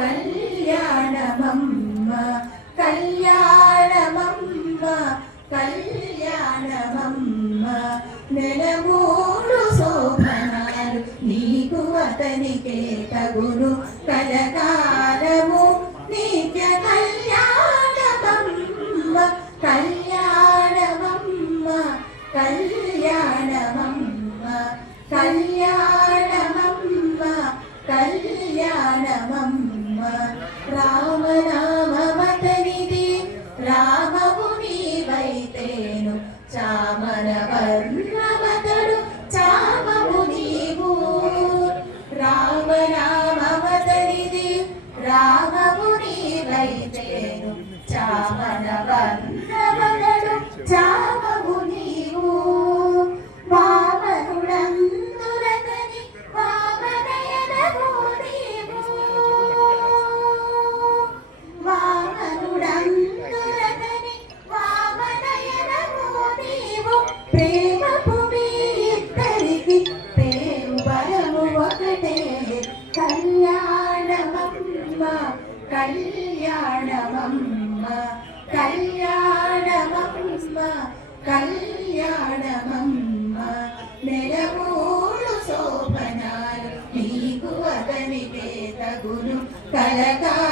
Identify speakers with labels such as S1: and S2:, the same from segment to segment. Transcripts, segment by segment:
S1: కళ్యాణమమ్మ కళ్యాణమమ్మ కళ్యాణమమ్మ. నెలమూడు శోభనాలు నీకు అతనికే తగును కలకాలము నిత్య కళ్యాణమమ్మ కళ్యాణమమ్మ కళ్యాణమమ్మ. కళ్యాణమమ్మ కళ్యాణమమ్మ. రామనామమతనిది రామము నీవైతేను చామర వర్ణ కళ్యాణమమ్మ కళ్యాణమమ్మ కళ్యాణమమ్మ. నెలమూడు శోభనాలు నీకు అతనికే తగును కలకాలము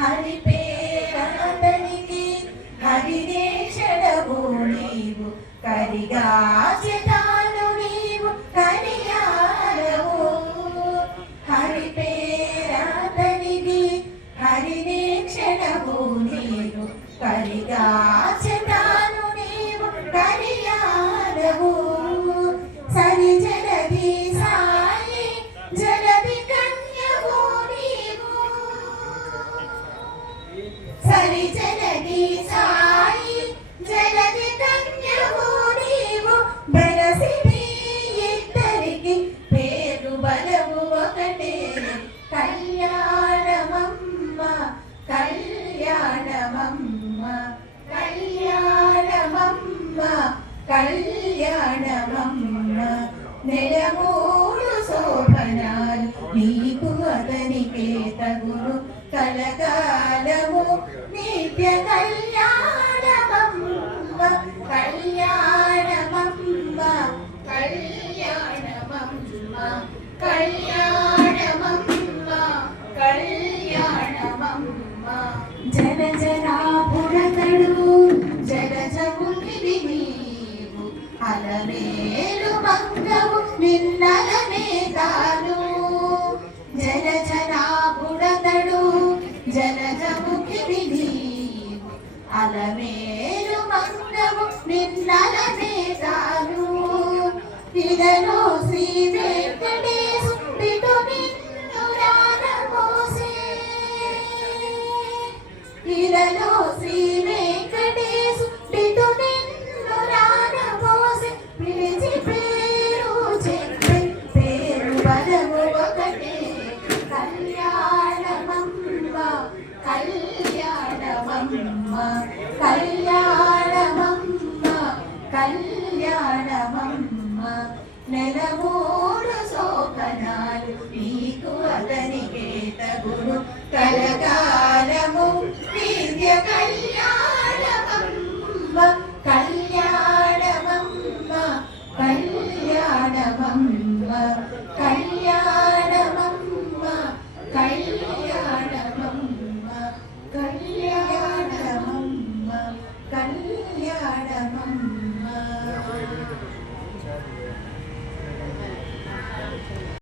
S1: హరి పేరతనికి హరిదేశడవు నీవు. కరిగా కళ్యాణమమ్మ నెలమూడు శోభనాలు నీకు అతనికే తగును కలకాలము నిత్య కళ్యాణమంబ కళ్యాణమంబ కళ్యాణమమ్మ కళ్యాణమమ్మ కళ్యాణమమ్మ. జన జనాపురతడు జలజమునివి నీవు అలమేలు మంగవు అలమేలు మంగవు నిన్నలమే తాను ఇదలో శ్రీ కళ్యాణమమ్మ నెలమూడు శోభనాలు నీకు అతనికే తగును కలకాలము నిత్య కళ్యాణమమ్మ కళ్యాణమమ్మ కళ్యాణమమ్మ